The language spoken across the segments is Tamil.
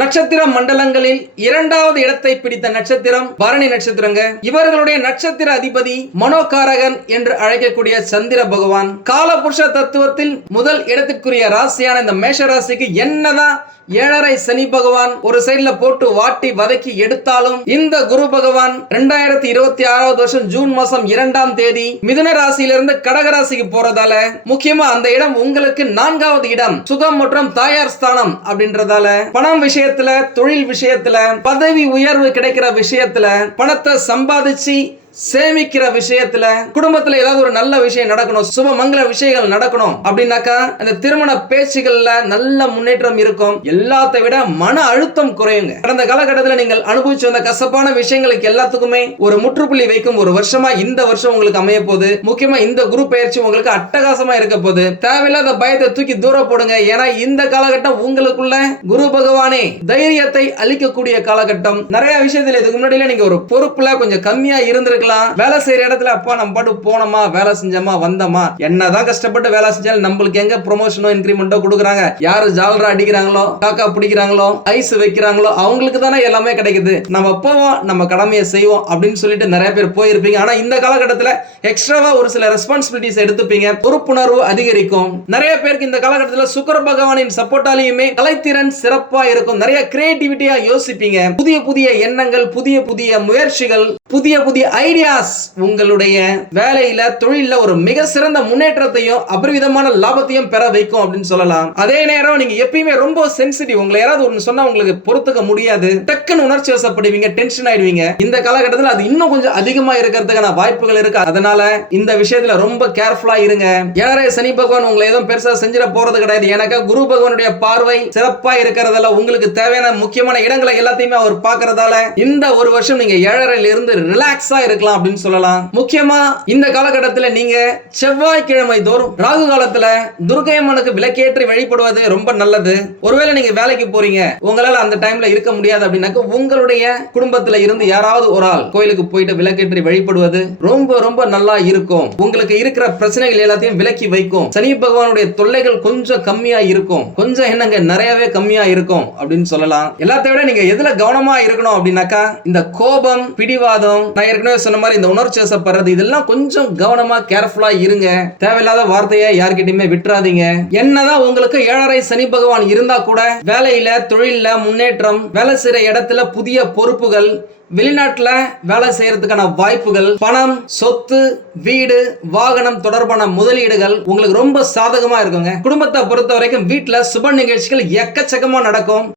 நட்சத்திர மண்டலங்களில் இரண்டாவது இடத்தை பிடித்த நட்சத்திரம் பரணி நட்சத்திரங்க. இவர்களுடைய நட்சத்திர அதிபதி மனோகாரகன் என்று அழைக்கக்கூடிய சந்திர பகவான். காலபுருஷ தத்துவத்தில் முதல் இடத்திற்குரிய ராசியான இந்த மேஷ ராசிக்கு என்னதான் 7.5 சனி பகவான் ஒரு சைட்ல போட்டு வாட்டி வதக்கி எடுத்தாலும் இந்த குரு பகவான் 2026 வருஷம் ஜூன் மாசம் 2ஆம் தேதி மிதுன ராசியிலிருந்து கடக ராசிக்கு போறதால முக்கியமா அந்த இடம் உங்களுக்கு 4வது இடம், சுகம் மற்றும் தாயார் ஸ்தானம் அப்படின்றதால பணம் விஷயத்துல, தொழில் விஷயத்துல, பதவி உயர்வு கிடைக்கிற விஷயத்துல, பணத்தை சம்பாதிச்சு சேமிக்கிற விஷயத்துல, குடும்பத்துல ஏதாவது ஒரு நல்ல விஷயம் நடக்கணும், சுப மங்கள விஷயங்கள் நடக்கணும் அப்படின்னாக்கா அந்த திருமண பேச்சுகள்ல நல்ல முன்னேற்றம் இருக்கும். எல்லாத்தை விட மன அழுத்தம் குறையுங்க. கடந்த காலகட்டத்தில் நீங்கள் அனுபவிச்சு வந்த கசப்பான விஷயங்களுக்கு எல்லாத்துக்குமே ஒரு முற்றுப்புள்ளி வைக்கும் ஒரு வருஷமா இந்த வருஷம் உங்களுக்கு அமைய போகுது. முக்கியமா இந்த குரு பயிற்சி உங்களுக்கு அட்டகாசமா இருக்க போகுது. தேவையில்லாத பயத்தை தூக்கி தூர போடுங்க. ஏன்னா இந்த காலகட்டம் உங்களுக்குள்ள குரு பகவானே தைரியத்தை அளிக்கக்கூடிய காலகட்டம். நிறைய விஷயத்துல இதுக்கு முன்னாடியில நீங்க ஒரு பொறுப்புல கொஞ்சம் கம்மியா இருந்திருக்க. வேலை செய்யற இடத்துல அப்பா நம்ம பாட்டு போனோமா, வேலை செஞ்சோமா, வந்தோமா, என்னதான் கஷ்டப்பட்டு வேலை செஞ்சாலும் நம்மளுக்கு எங்க ப்ரொமோஷனோ இன்கிரிமெண்டோ கொடுக்குறாங்க? யாரு ஜாலரா அடிக்கிறாங்களோ, காக்கா பிடிக்கிறாங்களோ, ஐஸ் வைக்கிறாங்களோ அவங்களுக்கு தானே எல்லாமே கிடைக்குது. நம்ம போவோம், நம்ம கடமையை செய்வோம் அப்படின்னு சொல்லிட்டு நிறைய பேர் போயிருப்பீங்க. ஆனா இந்த காலகட்டத்தில் எக்ஸ்ட்ராவா ஒரு சில ரெஸ்பான்சிபிலிட்டிஸ் எடுத்துப்பீங்க. பொறுப்புணர்வு அதிகரிக்கும். நிறைய பேருக்கு இந்த காலகட்டத்தில் சுக்கிர பகவானின் சப்போர்ட்டாலையுமே கலைத்திறன் சிறப்பா இருக்கும். நிறைய கிரியேட்டிவிட்டியா யோசிப்பீங்க. புதிய புதிய எண்ணங்கள், புதிய புதிய முயற்சிகள், புதிய புதிய ஐடியாஸ் உங்களுடைய வேலையில, தொழில ஒரு மிக சிறந்த முன்னேற்றத்தையும் அபரிவிதமான லாபத்தையும் பெற வைக்கும் அப்படின்னு சொல்லலாம். அதே நேரம் நீங்க எப்பயுமே ரொம்ப சென்சிட்டிவ். உங்களை யாராவது ஒன்னு சொன்னா உங்களுக்கு பொறுத்துக்க முடியாது. டக்குன்னு உணர்ச்சி வசப்படுவீங்க, டென்ஷன் ஆயிடுவீங்க. இந்த காலகட்டத்தில் அது இன்னும் கொஞ்சம் அதிகமா இருக்கிறதுக்கான வாய்ப்புகள் இருக்கு. அதனால இந்த விஷயத்துல ரொம்ப கேர்ஃபுல்லா இருங்க. 7.5 சனி பகவான் உங்களை எதுவும் பெருசா செஞ்சிட போறது கிடையாது. எனக்கு குரு பகவானுடைய பார்வை சிறப்பா இருக்கிறதால உங்களுக்கு தேவையான முக்கியமான இடங்களை எல்லாத்தையுமே அவர் பார்க்கறதால இந்த ஒரு வருஷம் நீங்க 7.5 இருந்து ரிலாக்ஸா இருக்கலாம் அப்படின்னு சொல்லலாம். முக்கியமா இந்த காலகட்டத்தில் நீங்க செவ்வாய்க்கிழமை தோறும் ராகு காலத்துல துர்க்கை அம்மனுக்கு விளக்கேற்றி வழிபடுவது ரொம்ப நல்லது. ஒருவேளை நீங்க வேலைக்கு போறீங்க, உங்களால அந்த டைம்ல இருக்க முடியாது அப்படின்னாக்க உங்களுடைய குடும்பத்துல இருந்து யாராவது ஒரு ஆள் கோயிலுக்கு போயிட்டு விளக்கேற்றி வழிபடுவது ரொம்ப ரொம்ப நல்லா இருக்கும். உங்களுக்கு இருக்கிற பிரச்சனைகள் எல்லாத்தையும் விலக்கி வைக்கும். சனி பகவானுடைய தொல்லைகள் கொஞ்சம் கம்மியா இருக்கும். கொஞ்சம் என்னங்க நிறையவே கம்மியா இருக்கும் அப்படின்னு சொல்லலாம். எல்லாத்தை விட நீங்க எதுல கவனமா இருக்கணும் அப்படின்னாக்கா இந்த கோபம், பிடிவாதம், நான் ஏற்கனவே சொன்ன மாதிரி இந்த உணர்ச்சி வசப்படுறது, இதெல்லாம் கொஞ்சம் கவனமா கேர்ஃபுல்லா இருங்க. தேவையில்லாத வார்த்தையை யார்கிட்டயுமே விட்டுறாதீங்க. என்னதான் உங்களுக்கு 7.5 சனி பகவான் இருந்தா கூட வேலையில, தொழில முன்னேற்றம், வேலை செய்யற இடத்துல புதிய பொறுப்புகள், வெளிநாட்டுல வேலை செய்யறதுக்கான வாய்ப்புகள், பணம், சொத்து, வீடு, வாகனம் தொடர்பான முதலீடுகள் உங்களுக்கு ரொம்ப சாதகமா இருக்குங்க. குடும்பத்தை பொறுத்த வரைக்கும் வீட்டுல சுப நிகழ்ச்சிகள் எக்கச்சக்கமா நடக்கும்.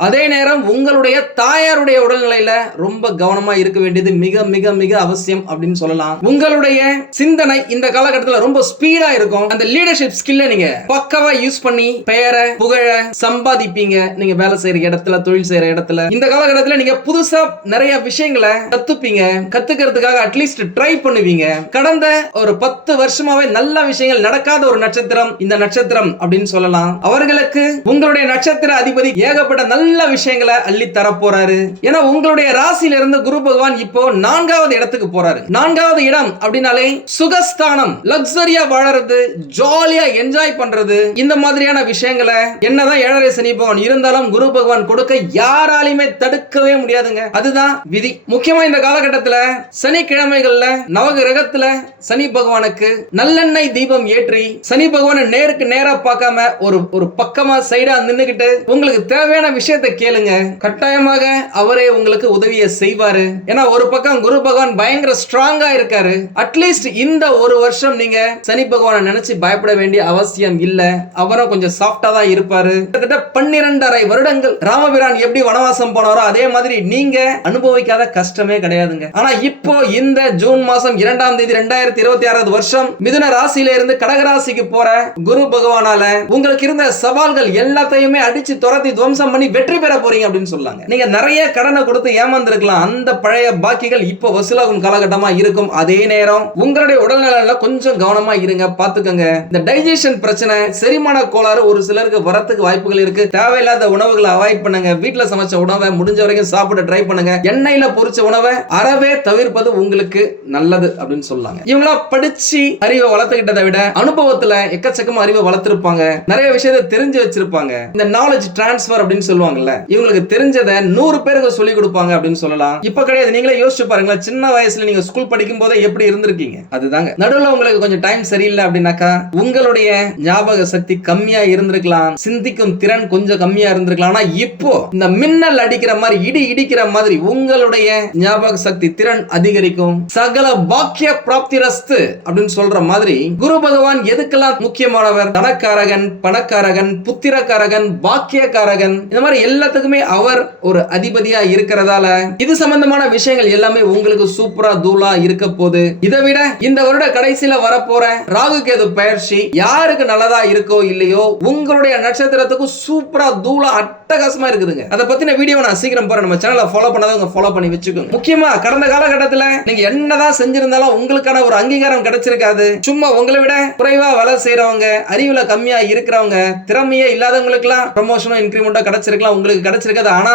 அதே நேரம் உங்களுடைய தாயாருடைய உடல்நிலையில ரொம்ப கவனமா இருக்க வேண்டியது மிக மிக மிக அவசியம் அப்படின்னு சொல்லலாம். உங்களுடைய சிந்தனை இந்த காலகட்டத்தில் ரொம்ப ஸ்பீடா இருக்கும். அந்த லீடர்ஷிப் ஸ்கில்ல நீங்க பக்கவா யூஸ் பண்ணி பெயரை, புகழ சம்பாதிப்பீங்க. நீங்க வேலை செய்யற இடத்துல, தொழில் செய்யற இடத்துல இந்த காலகட்டத்தில் நீங்க புதுசா நிறைய விஷயங்களை கத்துப்பீங்க. கத்துக்கிறதுக்காக அட்லீஸ்ட் ட்ரை பண்ணுவீங்க. கடந்த ஒரு 10 வருஷமாவே நல்ல விஷயங்கள் நடக்காத ஒரு நட்சத்திரம் இந்த நட்சத்திரம் அப்படின்னு சொல்லலாம். அவர்களுக்கு உங்களுடைய நட்சத்திர அதிபதி ஏகப்பட்ட நல்ல விஷயங்களை அள்ளி தர போறாரு. ஏன்னா உங்களுடைய ராசியில இருந்து குரு பகவான் இப்போ 4வது இடத்துக்கு போறாரு. 4வது இடம் அப்படினாலே சுகஸ்தானம், லக்ஸரியா வாழறது, ஜாலியா என்ஜாய் பண்றது, இந்த மாதிரியான விஷயங்களை என்னதான் 7.5 சனி பகவான் இருந்தாலும் குரு பகவான் கொடுக்க யாராலையுமே தடுக்கவே முடியாதுங்க. அதுதான் விதி. முக்கியமா இந்த காலகட்டத்தில் சனிக்கிழமைகள்ல நவகிரகத்துல சனி பகவானுக்கு நல்லெண்ணெய் தீபம் ஏற்றி சனி பகவானை நேருக்கு நேரா பார்க்காம ஒரு பக்கமா சைடா நின்னுகிட்டு உங்களுக்கு தேவையான விஷயத்தை கேளுங்க. கட்டாயமாக அவரே உங்களுக்கு உதவியை செய்வாரு. ஏன்னா ஒரு பக்கம் குரு பகவான் பயங்கர ஸ்ட்ராங்கா இருக்காரு. அட்லீஸ்ட் இந்த ஒரு வருஷம் நீங்க சனி பகவானை நினைச்சு பயப்பட வேண்டிய அவசியம் இல்ல. அவரும் கொஞ்சம் சாஃப்டா தான் இருப்பாரு. கிட்டத்தட்ட 12.5 வருடங்கள் ராமபிரான் எப்படி வனவாசம் போனாரோ அதே மாதிரி நீங்க அனுபவிக்காத கஷ்டமே கிடையாதுங்க. ஆனா இப்போ இந்த ஜூன் மாசம் 2ஆம் தேதி 2026 வருஷம் மிதுன ராசியில இருந்து கடகராசிக்கு போற குரு பகவானால உங்களுக்கு இருந்த சவால்கள் எல்லாத்தையுமே அடிச்சு துரத்தி துவம்சம் பண்ணி வெற்றி வெற்றி பெற போறீங்க அப்படின்னு சொல்லாங்க. நீங்க நிறைய கடனை கொடுத்து ஏமாந்துருக்கலாம். அந்த பழைய பாக்கிகள் இப்ப வசூலாகும் காலகட்டமா இருக்கும். அதே நேரம் உங்களுடைய உடல்நலன்ல கொஞ்சம் கவனமா இருங்க, பாத்துக்கங்க. இந்த டைஜஷன் பிரச்சனை, செரிமான கோளாறு ஒரு சிலருக்கு வரத்துக்கு வாய்ப்புகள் இருக்கு. தேவையில்லாத உணவுகளை அவாய்ட் பண்ணுங்க. வீட்டுல சமைச்ச உணவை முடிஞ்ச வரைக்கும் சாப்பிட ட்ரை பண்ணுங்க. எண்ணெயில பொரிச்ச உணவை அறவே தவிர்ப்பது உங்களுக்கு நல்லது அப்படின்னு சொல்லாங்க. இவங்களா படிச்சு அறிவை வளர்த்துக்கிட்டதை விட அனுபவத்துல எக்கச்சக்கமா அறிவை வளர்த்திருப்பாங்க. நிறைய விஷயத்தை தெரிஞ்சு வச்சிருப்பாங்க. இந்த நாலேஜ் டிரான்ஸ்பர் அப்படின்னு சொல்லுவாங்கல்ல, இவங்களுக்கு தெரிஞ்சதை 100 பேருக்கு சொல்லி கொடுப்பாங்க அப்படின்னு சொல்லலாம். இப்ப கிடையாது. நீங்களே யோசிச்சு பாருங்களேன். சின்ன வயசுல நீங்க ஸ்கூல் படிக்கும் போதே எப்படி இருந்திருக்கீங்க. அதுதாங்க. நடுவுல உங்களுக்கு கொஞ்சம் டைம் சரியில்லை அப்படின்னாக்கா உங்களுடைய ஞாபக சக்தி கம்மியா இருந்திருக்கலாம். சிந்திக்கும் திறன் கொஞ்சம் கம்மியா இருந்திருக்கலாம். ஆனா இப்போ இந்த மின்னல் அடிக்கிற மாதிரி, இடி இடிக்கிற மாதிரி உங்களுடைய ஞாபக சக்தி திறன் அதிகரிக்கும். சகல பாக்கிய பிராப்தி ரஸ்து அப்படின்னு சொல்ற மாதிரி குரு பகவான் எதுக்கெல்லாம் முக்கியமானவர்? தனக்காரகன், பணக்காரகன், புத்திரக்காரகன், பாக்கியக்காரகன், இந்த மாதிரி எல்லாத்துக்குமே அவர் ஒரு அதிபதியா இருக்கிறதால இது சம்பந்தமான விஷயங்கள் எல்லாமே உங்களுக்கு சூப்பரா தூளா இருக்க போது. இதை விட இந்த வருட கடைசியில வரப்போற ராகு கேது பயிற்சி யாருக்கு நல்லதா இருக்கோ இல்லையோ உங்களுடைய நட்சத்திரத்துக்கு சூப்பரா தூளா அட்டகாசமா இருக்குதுங்க. அதை பத்தின வீடியோ நான் சீக்கிரம் போறேன். நம்ம சேனலை ஃபாலோ பண்ணாதவங்க ஃபாலோ பண்ணி வச்சுக்கோங்க. முக்கியமா கடந்த காலகட்டத்தில் நீங்க என்னதான் செஞ்சிருந்தாலும் உங்களுக்கான ஒரு அங்கீகாரம் கிடைச்சிருக்காது. சும்மா உங்களை விட குறைவா வேலை செய்யறவங்க, அறிவுல கம்மியா இருக்கிறவங்க, திறமையே இல்லாதவங்களுக்கு எல்லாம் ப்ரமோஷனும் இன்கிரிமெண்டோ கிடைச்சிருக்கலாம். உங்களுக்கு கிடைச்சிருக்காது. ஆனா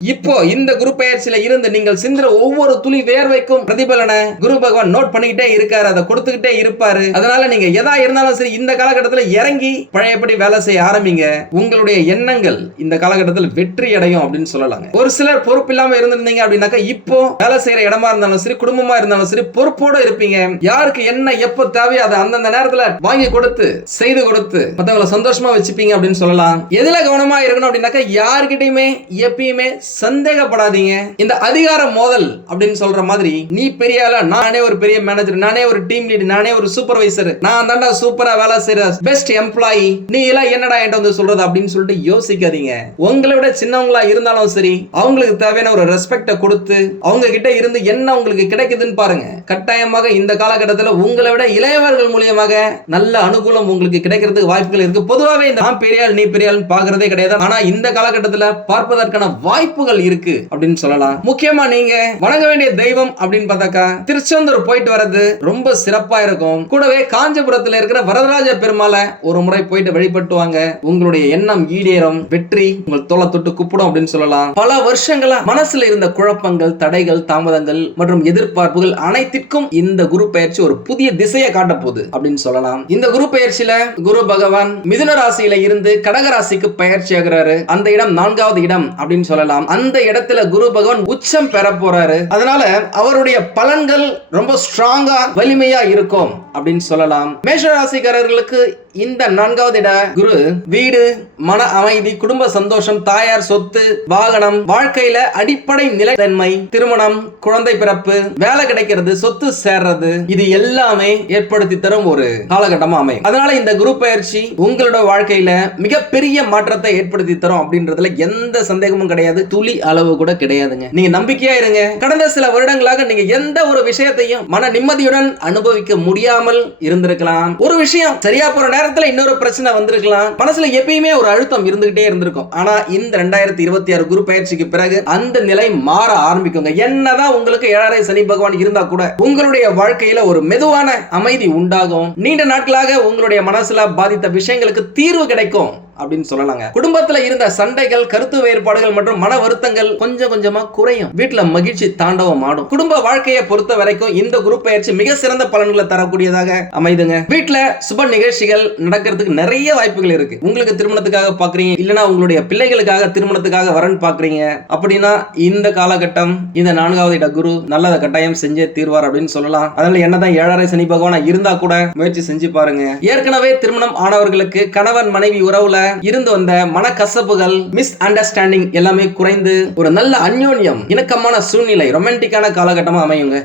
இப்போ இந்த குரு பெயர்ச்சியில இருந்து நீங்கள் சிந்துற ஒவ்வொரு துளி வேர்வைக்கும் பிரதிபலனை குரு பகவான் நோட் பண்ணிக்கிட்டே இருக்காரு. அதை கொடுத்துக்கிட்டே இருப்பாரு. அதனால நீங்க எதா இருந்தாலும் சரி இந்த காலகட்டத்தில் இறங்கி பழையபடி வேலை செய்ய ஆரம்பிங்க. உங்களுடைய எண்ணங்கள் இந்த காலகட்டத்தில் வெற்றி அடையும் அப்படின்னு சொல்லலாங்க. ஒரு சிலர் பொறுப்பு இல்லாம இருந்திருந்தீங்க அப்படின்னாக்கா இப்போ வேலை செய்யற இடமா இருந்தாலும் சரி, குடும்பமா இருந்தாலும் சரி, பொறுப்போட இருப்பீங்க. யாருக்கு என்ன எப்போ தேவையோ அதை அந்தந்த நேரத்துல வாங்கி கொடுத்து செய்து கொடுத்து மத்தவங்களை சந்தோஷமா வச்சுப்பீங்க அப்படின்னு சொல்லலாம். எதுல கவனமா இருக்கணும் அப்படின்னாக்கா யாருக்கிட்டையுமே எப்பயுமே சந்தேகப்படாதீங்க. இந்த அதிகார மோதல் அப்படின்னு சொல்ற மாதிரி நீ பெரிய ஆளா, நானே ஒரு பெரிய மேனேஜர், நானே ஒரு டீம் லீட், நானே ஒரு சூப்பர்வைசர், நான் தாண்டா சூப்பரா வேலை செய்யற பெஸ்ட் எம்ப்ளாயி, நீ எல்லாம் என்னடா என்கிட்ட வந்து சொல்றது அப்படின்னு சொல்லிட்டு யோசிக்காதீங்க. உங்களை விட சின்னவங்களா இருந்தாலும் சரி அவங்களுக்கு தேவையான ஒரு ரெஸ்பெக்ட கொடுத்து அவங்க கிட்ட இருந்து என்ன உங்களுக்கு கிடைக்குதுன்னு பாருங்க. கட்டாயமாக இந்த காலகட்டத்தில் உங்களை விட இளையவர்கள் மூலியமாக நல்ல அனுகூலம் உங்களுக்கு கிடைக்கிறதுக்கு வாய்ப்புகள் இருக்கு. பொதுவாகவே இந்த நான் பெரிய ஆள் நீ பெரிய ஆள் பாக்குறதே கிடையாது. ஆனா இந்த காலகட்டத்தில் பார்ப்பதற்கான வாய்ப்புகள் இருக்கு அப்படின்னு சொல்லலாம். முக்கியமா நீங்க வணங்க வேண்டிய தெய்வம் அப்படின்னு பார்த்தாக்கா திருச்செந்தூர் போயிட்டு வர்றது ரொம்ப சிறப்பா இருக்கும். கூடவே காஞ்சிபுரத்தில் இருக்கிற வரதராஜ பெருமாளை ஒரு முறை போயிட்டு வழிபட்டு வாங்க. உங்களுடைய எண்ணம் ஈடேறும், வெற்றி உங்கள் தோளை தொட்டு கூப்பிடும் அப்படின்னு சொல்லலாம். பல வருஷங்களா மனசுல இருந்த குழப்பங்கள், தடைகள், தாமதங்கள் மற்றும் எதிர்பார்ப்புகள் அனைத்திற்கும் இந்த குரு பெயர்ச்சி ஒரு புதிய திசையை காட்ட போகுது அப்படின்னு சொல்லலாம். இந்த குரு பெயர்ச்சியில குரு பகவான் மிதுன ராசியில இருந்து கடக ராசிக்கு பயிற்சி ஆகிறாரு. அந்த இடம் 4வது இடம் அப்படின்னு சொல்லலாம். அந்த இடத்துல குரு பகவான் உச்சம் பெற போறாரு. அதனால அவருடைய பலன்கள் ரொம்ப ஸ்ட்ராங்கா வலிமையா இருக்கும் அப்படின்னு சொல்லலாம். மேஷ ராசிக்காரர்களுக்கு இந்த 4வது இட குரு வீடு, மன அமைதி, குடும்ப சந்தோஷம், தாயார் சொத்து, வாகனம், வாழ்க்கையில அடிப்படை நிலைத்தன்மை, திருமணம், குழந்தை பிறப்பு, வேலை கிடைக்கிறது, சொத்து சேர்றது, இது எல்லாமே ஏற்படுத்தி தரும் ஒரு காலகட்டமா அமையும். அதனால இந்த குரு பயிற்சி உங்களோட வாழ்க்கையில மிகப்பெரிய மாற்றத்தை ஏற்படுத்தி தரும் அப்படின்றதுல எந்த சந்தேகமும் கிடையாது. துளி அளவு கூட கிடையாதுங்க. நீங்க நம்பிக்கையா இருங்க. கடந்த சில வருடங்களாக நீங்க எந்த ஒரு விஷயத்தையும் மன நிம்மதியுடன் அனுபவிக்க முடியாமல் இருந்திருக்கலாம். ஒரு விஷயம் சரியா போற நேரத்துல இன்னொரு பிரச்சனை வந்திருக்கலாம். மனசுல எப்பயுமே ஒரு அழுத்தம் இருந்துகிட்டே இருந்திருக்கும். ஆனா இந்த 2026 குரு பயிற்சிக்கு பிறகு அந்த நிலை மாற ஆரம்பிக்குங்க. என்னதான் உங்களுக்கு 7.5 சனி பகவான் இருந்தா கூட உங்களுடைய வாழ்க்கையில ஒரு மெதுவான அமைதி உண்டாகும். நீண்ட நாட்களாக உங்களுடைய மனசுல பாதித்த விஷயங்களுக்கு தீர்வு கிடைக்கும் அப்படின்னு சொல்லலாங்க. குடும்பத்துல இருந்த சண்டைகள், கருத்து வேறுபாடுகள் மற்றும் மன வருத்தங்கள் கொஞ்சம் கொஞ்சமா குறையும். வீட்டுல மகிழ்ச்சி தாண்டவம் ஆடும். குடும்ப வாழ்க்கையை பொறுத்த வரைக்கும் இந்த குரு பயிற்சி மிக சிறந்த பலன்களை தரக்கூடியதாக அமைதுங்க. வீட்டுல சுப நிகழ்ச்சிகள் நடக்கிறதுக்கு நிறைய வாய்ப்புகள் இருக்கு. உங்களுக்கு திருமணத்துக்காக பாக்குறீங்க, இல்லனா உங்களுடைய பிள்ளைகளுக்காக திருமணத்துக்காக வரன் பாக்குறீங்க அப்படின்னா இந்த காலகட்டம் இந்த 4வது இட குரு நல்லத கட்டாயம் செஞ்சே தீர்வார் அப்படின்னு சொல்லலாம். அதனால என்னதான் 7.5 சனி பகவானா இருந்தா கூட முயற்சி செஞ்சு பாருங்க. ஏற்கனவே திருமணம் ஆனவர்களுக்கு கணவன் மனைவி உறவுல இருந்து வந்த மனக்கசப்புகள், மிஸ் அண்டர்ஸ்டாண்டிங் எல்லாமே குறைந்து ஒரு நல்ல அந்யோன்யம், இணக்கமான சூழ்நிலை, ரொமான்டிக்கான காலகட்டமா அமையுங்க.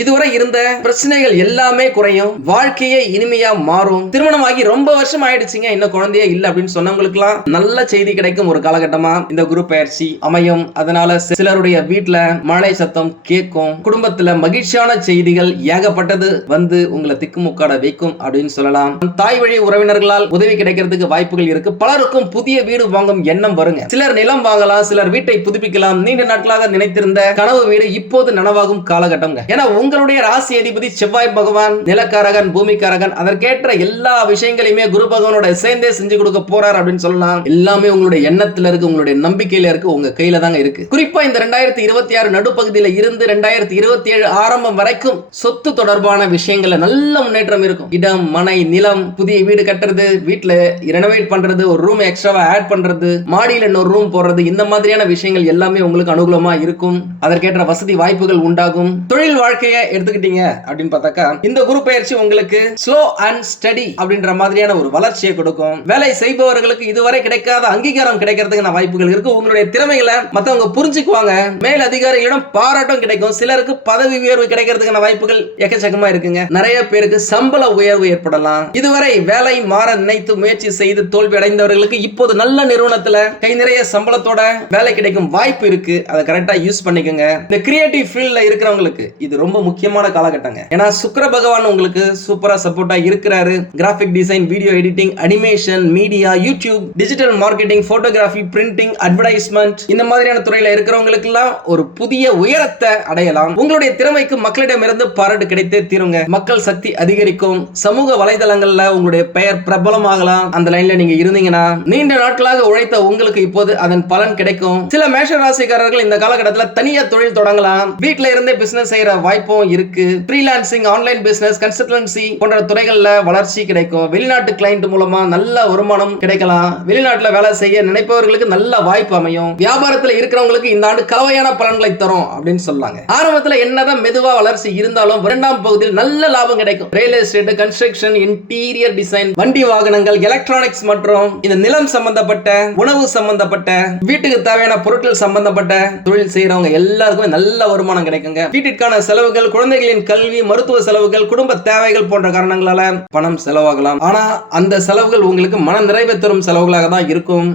இதுவரை இருந்த பிரச்சனைகள் எல்லாமே குறையும், வாழ்க்கையே இனிமையா மாறும். திருமணமாகி ரொம்ப வருஷம் ஆயிடுச்சுங்க, இன்னும் குழந்தையே இல்ல அப்படின்னு சொன்னவங்களுக்குலாம் நல்ல செய்தி கிடைக்கும் ஒரு காலகட்டமா இந்த குரு பெயர்ச்சி அமையும். அதனால சிலருடைய வீட்டுல மழை சத்தம் கேட்கும், குடும்பத்துல மகிழ்ச்சியான செய்திகள் ஏகப்பட்டது வந்து உங்களை திக்குமுக்காட வைக்கும் அப்படின்னு சொல்லலாம். தாய் வழி உறவினர்களால் உதவி கிடைக்கிறதுக்கு வாய்ப்புகள் இருக்கு. பலருக்கும் புதிய வீடு வாங்கும் எண்ணம் வருங்க. சிலர் நிலம் வாங்கலாம், சிலர் வீட்டை புதுப்பிக்கலாம். நீண்ட நாட்களாக நினைத்திருந்த கனவு வீடு இப்போது நனவாகும் காலகட்டம். ஏன்னா உங்களுடைய ராசி அதிபதி செவ்வாய் பகவான் நிலக்காரகன், பூமிக்காரகன். அதற்கேற்ற எல்லா விஷயங்களையுமே குரு பகவானோட சேர்ந்தே செஞ்சு கொடுக்க போறார் அப்படின்னு சொல்லலாம். எல்லாமே உங்களுடைய எண்ணத்துல இருக்கு, உங்களுடைய நம்பிக்கையில இருக்கு, உங்க கையில தாங்க இருக்கு. குறிப்பா இந்த 2026 நடுப்பகுதியில இருந்து 2027 ஆரம்பம் வரைக்கும் சொத்து தொடர்பான விஷயங்கள்ல நல்ல முன்னேற்றம் இருக்கும். இடம், மனை, நிலம், புதிய வீடு கட்டுறது, வீட்டுல ரெனோவேட் பண்றது, ஒரு ரூம் எக்ஸ்ட்ராவா ஆட் பண்றது, மாடியில இன்னொரு ரூம் போடுறது, இந்த மாதிரியான விஷயங்கள் எல்லாமே உங்களுக்கு அனுகூலமா இருக்கும். அதற்கேற்ற வசதி வாய்ப்புகள் உண்டாகும். தொழில் வாழ்க்கையை எடுத்துக்கிட்டீங்க அப்படின்னு பார்த்தாக்கா இந்த குரு பயிற்சி உங்களுக்கு ஸ்லோ அண்ட் ஸ்டடி அப்படின்ற மாதிரியான ஒரு வளர்ச்சியை கொடுக்கும். வேலை செய்பவர்களுக்கு இதுவரை கிடைக்காத அங்கீகாரம் கிடைக்கிறதுக்கு வாய்ப்புகள் இருக்கு. உங்களுடைய திறமைகளை மத்தவங்க புரிஞ்சுக்குவாங்க. மேல் அதிகாரிகளிடம் பாராட்டும் கிடைக்கும். சிலருக்கு பதவி உயர்வு கிடைக்கிறதுக்கான வாய்ப்புகள் எக்கச்சக்கமா இருக்குங்க. நிறைய பேருக்கு சம்பள உயர்வு ஏற்படலாம். இதுவரை வேலை மாற நினைத்து முயற்சி செய்து தோல்வி அடைந்தவர்களுக்கு இப்போது நல்ல நிறுவனத்துல கை நிறைய சம்பளத்தோட வேலை கிடைக்கும் வாய்ப்பு இருக்கு. அதை கரெக்டா யூஸ் பண்ணிக்கோங்க. இந்த கிரியேட்டிவ் ஃபீல்ட்ல இருக்கிறவங்களுக்கு இது ரொம்ப முக்கியமான காலகட்டங்க. ஏன்னா சுக்கிர பகவான் உங்களுக்கு சூப்பரா சப்போர்ட்டா இருக்கிறாரு. Graphic design, video editing, animation, media, YouTube, digital marketing, photography, printing, advertisement, இந்த மாதிரியான துறையில இருக்கிறவங்களுக்கு எல்லாம் ஒரு புதிய உயரத்தை அடையலாம். உங்களுடைய திறமைக்கு மக்களிடமிருந்து பாராட்டு கிடைத்தே தீருங்க. மக்கள் சக்தி அதிகரிக்கும். சமூக வலைதளங்கள்ல உங்களுடைய பெயர் பிரபலமாகலாம். அந்த லைன்ல நீங்க இருந்தீங்கன்னா நீண்ட நாட்களாக உழைத்த உங்களுக்கு இப்போது அதன் பலன் கிடைக்கும். சில மேஷ ராசிக்காரர்கள் இந்த காலகட்டத்தில் தனியா தொழில் தொடங்கலாம். வீட்டில இருந்தே பிசினஸ் செய்யற வாய்ப்பும் இருக்கு. ஃப்ரீலான்சிங், ஆன்லைன் பிசினஸ், கன்சல்டன்சி போன்ற துறைகள்ல வளர்ச்சி கிடைக்கும். வெளிநாட்டு கிளையண்ட் மூலமா நல்ல வருமானம் கிடைக்கலாம். வெளிநாட்டுல வேலை செய்ய நினைப்பவர்களுக்கு நல்ல வாய்ப்பு அமையும். வியாபாரத்துல இருக்கிறவங்களுக்கு இந்த ஆண்டு கலவையான பலன்களை தரும் அப்படின்னு சொல்லாங்க. ஆரம்பத்துல என்னதான் மெதுவா வளர்ச்சி இருந்தாலும் இரண்டாம் பகுதியில் நல்ல லாபம் கிடைக்கும். Real estate, construction, interior design, வண்டி வாகனங்கள், எலக்ட்ரானிக்ஸ் மற்றும் இந்த நிலம் சம்பந்தப்பட்ட, உணவு சம்பந்தப்பட்ட, வீட்டுக்கு தேவையான பொருட்கள் சம்பந்தப்பட்ட தொழில் செய்யறவங்க எல்லாருக்குமே நல்ல வருமானம் கிடைக்குங்க. வீட்டிற்கான செலவுகள், குழந்தைகளின் கல்வி, மருத்துவ செலவுகள், குடும்ப தேவைகள் போன்ற காரணங்களால பணம் செலவாகலாம். ஆனா அந்த செலவுகள் உங்களுக்கு மன நிறைவை தரும் செலவுகளாக தான் இருக்கும்.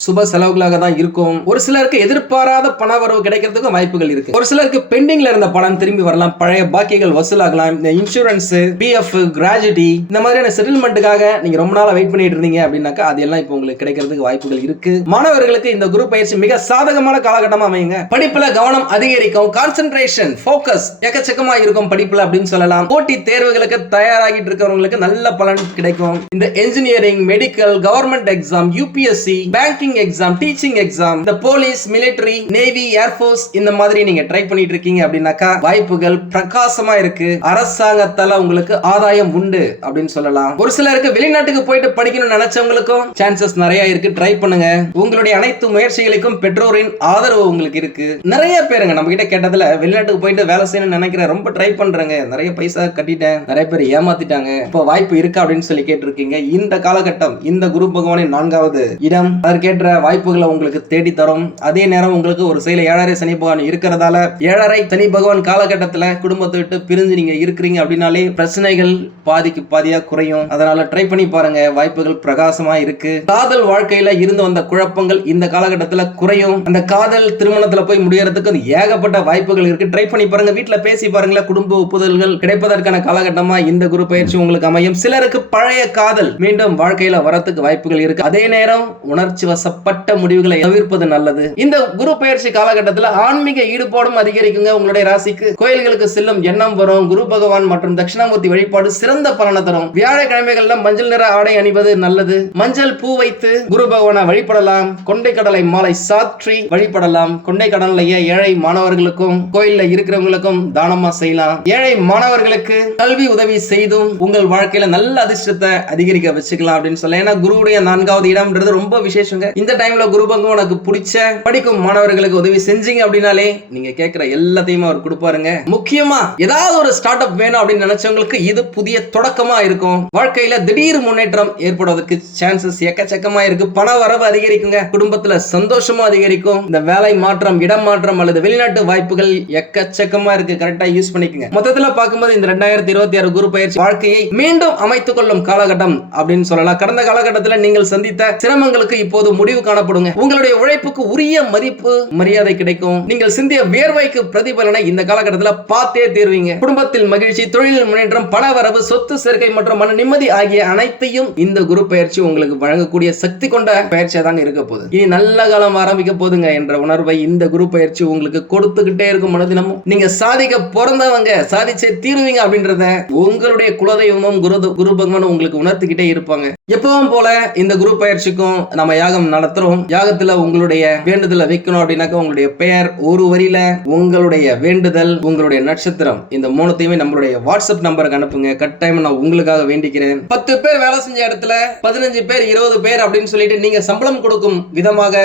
சுப செலவுகளாக தான் இருக்கும். ஒரு சிலருக்கு எதிர்பாராத பண வரவு கிடைக்கிறதுக்கு வாய்ப்புகள் இருக்கு. ஒரு சிலருக்கு பெண்டிங்ல இருந்த பணம் திரும்பி வரலாம். பழைய பாக்கிகள் வசூலாகலாம். இந்த இன்சூரன்ஸ், பிஎஃப், கிராஜுவிட்டி, இந்த மாதிரியான செட்டில்மெண்ட்டுக்காக நீங்க ரொம்ப நாளா வெயிட் பண்ணிட்டு இருந்தீங்க அப்படின்னாக்கா அதெல்லாம் இப்போ உங்களுக்கு கிடைக்கிறதுக்கு வாய்ப்புகள் இருக்கு. மாணவர்களுக்கு இந்த குரு பயிற்சி மிக சாதகமான காலகட்டமா அமையுங்க. படிப்புல கவனம் அதிகரிக்கும். கான்சென்ட்ரேஷன், ஃபோக்கஸ் எக்கச்சக்கமா இருக்கும் படிப்புல அப்படின்னு சொல்லலாம். போட்டி தேர்வுகளுக்கு தயாராகிட்டு இருக்கிறவங்களுக்கு நல்ல பலன் கிடைக்கும். இந்த engineering, medical, government exam, UPSC, banking exam, teaching exam, இந்த போலீஸ், மிலிட்டரி, நேவி, ஏர்ஃபோர்ஸ், இந்த மாதிரி நீங்க ட்ரை பண்ணிட்டு இருக்கீங்க அப்படின்னாக்கா வாய்ப்புகள் பிரகாசமா இருக்கு. அரசாங்கத்தால உங்களுக்கு ஆதாயம் உண்டு அப்படின்னு சொல்லலாம். ஒரு சிலருக்கு வெளிநாட்டுக்கு போயிட்டு படிக்கணும்னு நினைச்சவங்களுக்கும் சான்சஸ் நிறைய இருக்கு. ட்ரை பண்ணுங்க. உங்களுடைய அனைத்து முயற்சிகளுக்கும் பெற்றோரின் ஆதரவு உங்களுக்கு இருக்கு. நிறைய பேருங்க நம்ம கிட்ட கேட்டதுல வெளிநாட்டுக்கு போயிட்டு வேலை செய்யணும்னு நினைக்கிறேன், ரொம்ப ட்ரை பண்றேங்க, நிறைய பைசா கட்டிட்டேன், நிறைய பேர் ஏமாத்திட்டாங்க, இப்போ வாய்ப்பு இருக்கா அப்படின்னு சொல்லி கேட்டிருக்கீங்க. இந்த காலகட்டம் இந்த குரு பகவானின் 4வது இடம் அதற்கேற்ற வாய்ப்புகளை உங்களுக்கு தேடி தரும். அதே நேரம் உங்களுக்கு ஒரு செயல 7.5 சனி பகவான் இருக்கிறதால 7.5 சனி பகவான் காலகட்டத்தில் குடும்பத்தை விட்டு பிரிஞ்சு நீங்க இருக்கிறீங்க அப்படின்னாலே பிரச்சனைகள் பாதிக்கு பாதியா குறையும். அதனால ட்ரை பண்ணி பாருங்க. வாய்ப்புகள் பிரகாசமா இருக்கு. காதல் வாழ்க்கையில இருந்து வந்த குழப்பங்கள் இந்த காலகட்டத்தில் குறையும். அந்த காதல் திருமணத்துல போய் முடியறதுக்கு ஏகப்பட்ட வாய்ப்புகள் இருக்கு. ட்ரை பண்ணி பாருங்க. வீட்டுல பேசி பாருங்களேன். குடும்ப ஒப்புதல்கள் கிடைப்பதற்கான காலகட்டமா இந்த குரு பயிற்சி உங்களுக்கு அமையும். சிலருக்கு பழைய காதல் மீண்டும் வாழ்க்கையில வரத்துக்கு வாய்ப்புகள் இருக்கு. அதே நேரம் உணர்ச்சி வசப்பட்ட முடிவுகளை தவிர்ப்பது நல்லது. இந்த குரு பயிற்சி காலகட்டத்தில் ஆன்மீக ஈடுபாடும் அதிகரிக்குங்க. உங்களுடைய ராசிக்கு கோயில்களுக்கு செல்லும் எண்ணம் வரும். குரு பகவான் மற்றும் தட்சிணாமூர்த்தி வழிபாடு சிறந்த பலனை தரும். வியாழக்கிழமைகள்ல மஞ்சள் நிற ஆடை அணிவது நல்லது. மஞ்சள் பூ வைத்து குரு பகவானை வழிபடலாம். கொண்டை கடலை மாலை சாற்றி வழிபடலாம். கொண்டை கடலைய ஏழை மாணவர்களுக்கும் கோயில்ல இருக்கிறவங்களுக்கும் தானமா செய்யலாம். ஏழை மாணவர்களுக்கு கல்வி உதவி செய்தும் உங்கள் வாழ்க்கையில நல்ல அதிர்ஷ்டத்தை அதிகரிக்க வச்சுக்கலாம் அப்படின்னு சொல்ல. ஏன்னா குருவுடைய 4வது இடம்ன்றது ரொம்ப விசேஷங்க. இந்த டைம்ல குரு பகவான் உனக்கு பிடிச்ச படிக்கும் மாணவர்களுக்கு உதவி செஞ்சீங்க அப்படின்னாலே நீங்க கேட்கிற எல்லாத்தையும் அவர் கொடுப்பாருங்க. முக்கியமா ஏதாவது ஒரு ஸ்டார்ட் அப் வேணும் அப்படின்னு நினைச்சவங்களுக்கு இது புதிய தொடக்கமா இருக்கும். வாழ்க்கையில திடீர் முன்னேற்றம் ஏற்படுவதற்கு சான்சஸ் எக்கச்சக்கமா இருக்கு. பண வரவு அதிகரிக்குங்க, குடும்பத்துல சந்தோஷமும் அதிகரிக்கும். இந்த வேலை மாற்றம், இடம் மாற்றம் அல்லது வெளிநாட்டு வாய்ப்புகள் எக்கச்சக்கமா இருக்கு. கரெக்டா யூஸ் பண்ணிக்கங்க. மொத்தத்துல பார்க்கும்போது இந்த 2026 குரு பயிற்சி வாழ்க்கையை மீண்டும் அமைத்துக் கொள்ளும் காலகட்டம் அப்படின்னு சொல்லலாம். கடந்த காலகட்டத்தில் நீங்கள் சந்தித்த சிரமங்களுக்கு இப்போது முடிவு காணப்படுங்க. உங்களுடைய உழைப்புக்கு உரிய மதிப்பு மரியாதை கிடைக்கும். நீங்கள் சிந்திய வேர்வைக்கு பிரதிபலனை இந்த காலகட்டத்தில் பார்த்தே தீர்வீங்க. குடும்பத்தில் மகிழ்ச்சி, தொழில் முன்னேற்றம், பண வரவு, சொத்து சேர்க்கை மற்றும் மன நிம்மதி ஆகிய அனைத்தையும் இந்த குரு பயிற்சி உங்களுக்கு வழங்கக்கூடிய சக்தி கொண்ட பயிற்சியா தாங்க இருக்க போகுது. இனி நல்ல காலம் ஆரம்பிக்க போதுங்க என்ற உணர்வை இந்த குரு பயிற்சி உங்களுக்கு கொடுத்துக்கிட்டே இருக்கும். மனதினமும் நீங்க சாதிக்க பிறந்தவங்க, சாதிச்சே தீருவீங்க அப்படின்றத உங்களுடைய குலதெய்வமும் குரு பகவான் உங்களுக்கு உணர்த்திக்கிட்டே இருப்பாங்க. எப்பவும் போல இந்த குரு பயிற்சிக்கும் நம்ம யாகம் நடத்துறோம். யாகத்துல உங்களுடைய வேண்டுதலை வைக்கணும் அப்படின்னாக்க உங்களுடைய பெயர், ஒரு வரியில உங்களுடைய வேண்டுதல், உங்களுடைய நட்சத்திரம், இந்த மூணுத்தையுமே நம்மளுடைய வாட்ஸ்அப் நம்பருக்கு அனுப்புங்க. கட்டாயம் நான் உங்களுக்காக வேண்டிக்கிறேன். 10 பேர் வேலை செஞ்ச இடத்துல 15 பேர் 20 பேர் அப்படின்னு சொல்லிட்டு நீங்க சம்பளம் கொடுக்கும் விதமாக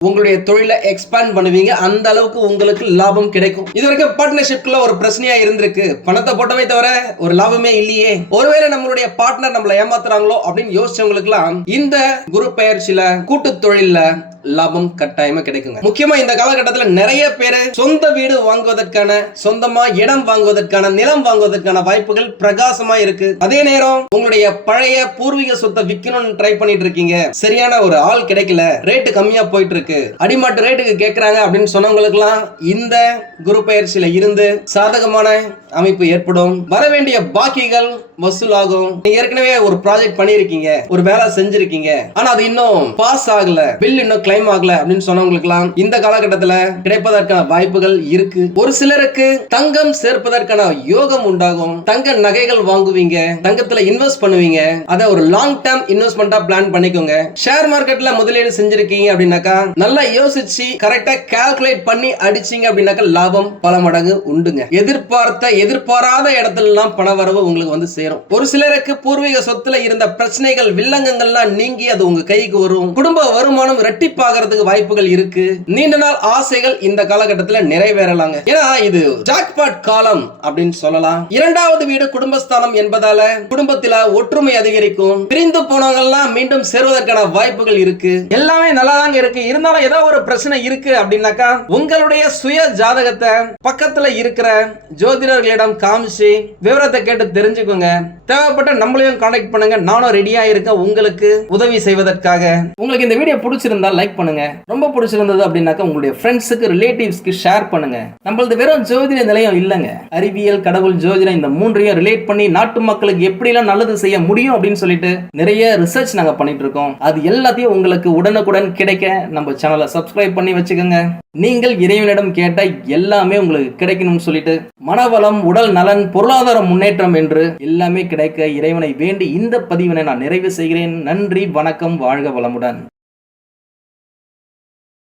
உங்களுடைய தொழிலை எக்ஸ்பேண்ட் பண்ணுவீங்க. அந்த அளவுக்கு உங்களுக்கு லாபம் கிடைக்கும். இதுவரைக்கும் பார்ட்னர்ஷிப்ல ஒரு பிரச்சனையா இருந்திருக்கு. பணத்தை போட்டவே தவிர ஒரு லாபமே இல்லையே, ஒருவேளை நம்மளுடைய பார்ட்னர் நம்மளை ஏமாத்துறாங்களோ அப்படின்னு யோசிச்சவங்களுக்கு எல்லாம் இந்த குரு பயிற்சியில கூட்டு தொழில லாபம் கட்டாயமா கிடைக்குங்க. முக்கியமா இந்த காலகட்டத்தில் நிறைய பேர் சொந்த வீடு வாங்குவதற்கான, சொந்தமா இடம் வாங்குவதற்கான, நிலம் வாங்குவதற்கான வாய்ப்புகள் பிரகாசமா இருக்கு. அதே நேரம் உங்களுடைய பழைய பூர்வீக சொத்தை விற்கணும்னு ட்ரை பண்ணிட்டு இருக்கீங்க. சரியான ஒரு ஆள் கிடைக்கல, ரேட்டு கம்மியா போயிட்டு இருக்கு, அடிமாட்டு ரேட்டுக்கு கேட்கறாங்க அப்படின்னு சொன்னவங்களுக்கு எல்லாம் இந்த குரு பயிற்சியில இருந்து சாதகமான அமைப்பு ஏற்படும். வர வேண்டிய பாக்கிகள் வசூலாகும். நீங்க ஏற்கனவே ஒரு ப்ராஜெக்ட் பண்ணிருக்கீங்க, ஒரு வேலை செஞ்சிருக்கீங்க, ஆனா அது இன்னும் பாஸ் ஆகல, பில் இன்னும் கிளைம் ஆகல அப்படின்னு சொன்னவங்களுக்கு எல்லாம் இந்த காலகட்டத்தில் கிடைப்பதற்கான வாய்ப்புகள் இருக்கு. ஒரு சிலருக்கு தங்கம் சேர்ப்பதற்கான யோகம் உண்டாகும். தங்க நகைகள் வாங்குவீங்க, தங்கத்துல இன்வெஸ்ட் பண்ணுவீங்க. அதை ஒரு லாங் டேர்ம் இன்வெஸ்ட்மெண்டா பிளான் பண்ணிக்கோங்க. ஷேர் மார்க்கெட்ல முதலீடு செஞ்சிருக்கீங்க அப்படின்னாக்கா நல்லா யோசிச்சு கரெக்டா கால்குலேட் பண்ணி அடிச்சீங்க அப்படின்னாக்கா லாபம் பல மடங்கு உண்டுங்க. எதிர்பாராத இடத்துல எல்லாம் பண வரவு உங்களுக்கு வந்து சேரும். ஒரு சிலருக்கு பூர்வீக சொத்துல இருந்த பிரச்சனைகள், வில்லங்கங்கள்லாம் நீங்கி அது உங்க கைக்கு வரும். குடும்ப வருமானம் இரட்டிப்பாகிறதுக்கு வாய்ப்புகள் இருக்கு. நீண்ட நாள் ஆசைகள் இந்த காலகட்டத்தில் நிறைவேறலாங்க. ஏன்னா இது ஜாக்பாட் காலம் அப்படின்னு சொல்லலாம். இரண்டாவது வீடு குடும்பஸ்தானம் என்பதால குடும்பத்தில ஒற்றுமை அதிகரிக்கும். பிரிந்து போனவங்க எல்லாம் மீண்டும் சேர்வதற்கான வாய்ப்புகள் இருக்கு. எல்லாமே நல்லா தாங்க இருக்கு. இருந்தாலும் ஏதோ ஒரு பிரச்சனை இருக்கு அப்படின்னாக்கா உங்களுடைய சுய ஜாதகத்தை பக்கத்துல இருக்கிற ஜோதிடர்களிடம் காமிச்சு விவரத்தை கேட்டு தெரிஞ்சுக்கோங்க. தேவைப்பட்ட நம்மளையும் கான்டாக்ட் பண்ணுங்க. நானும் ரெடியா இருக்கேன் உங்களுக்கு உதவி செய்வதற்காக. உங்களுக்கு இந்த வீடியோ பிடிச்சிருந்தா லைக் பண்ணுங்க. ரொம்ப பிடிச்சிருந்தது அப்படின்னாக்கா உங்களுடைய ஃப்ரெண்ட்ஸுக்கு, ரிலேட்டிவ்ஸ்க்கு ஷேர் பண்ணுங்க. நம்மளது வெறும் ஜோதிட நிலையம் இல்லைங்க. அறிவியல், கடவுள், ஜோதிடம் இந்த மூன்றையும் ரிலேட் பண்ணி நாட்டு மக்களுக்கு எப்படிலாம் நல்லது செய்ய முடியும் அப்படின்னு சொல்லிட்டு நிறைய ரிசர்ச் நாங்க பண்ணிட்டு இருக்கோம். அது எல்லாத்தையும் உங்களுக்கு உடனுக்குடன் கிடைக்க நம்ம சேனலை சப்ஸ்கிரைப் பண்ணி வச்சுக்கோங்க. நீங்கள் இறைவனிடம் கேட்ட எல்லாமே உங்களுக்கு கிடைக்கணும்னு சொல்லிட்டு மனவளம், உடல் நலன், பொருளாதார முன்னேற்றம் என்று எல்லாமே கிடைக்க இறைவனை வேண்டி இந்த பதிவினை நான் நிறைவு செய்கிறேன். நன்றி, வணக்கம், வாழ்க வளமுடன்.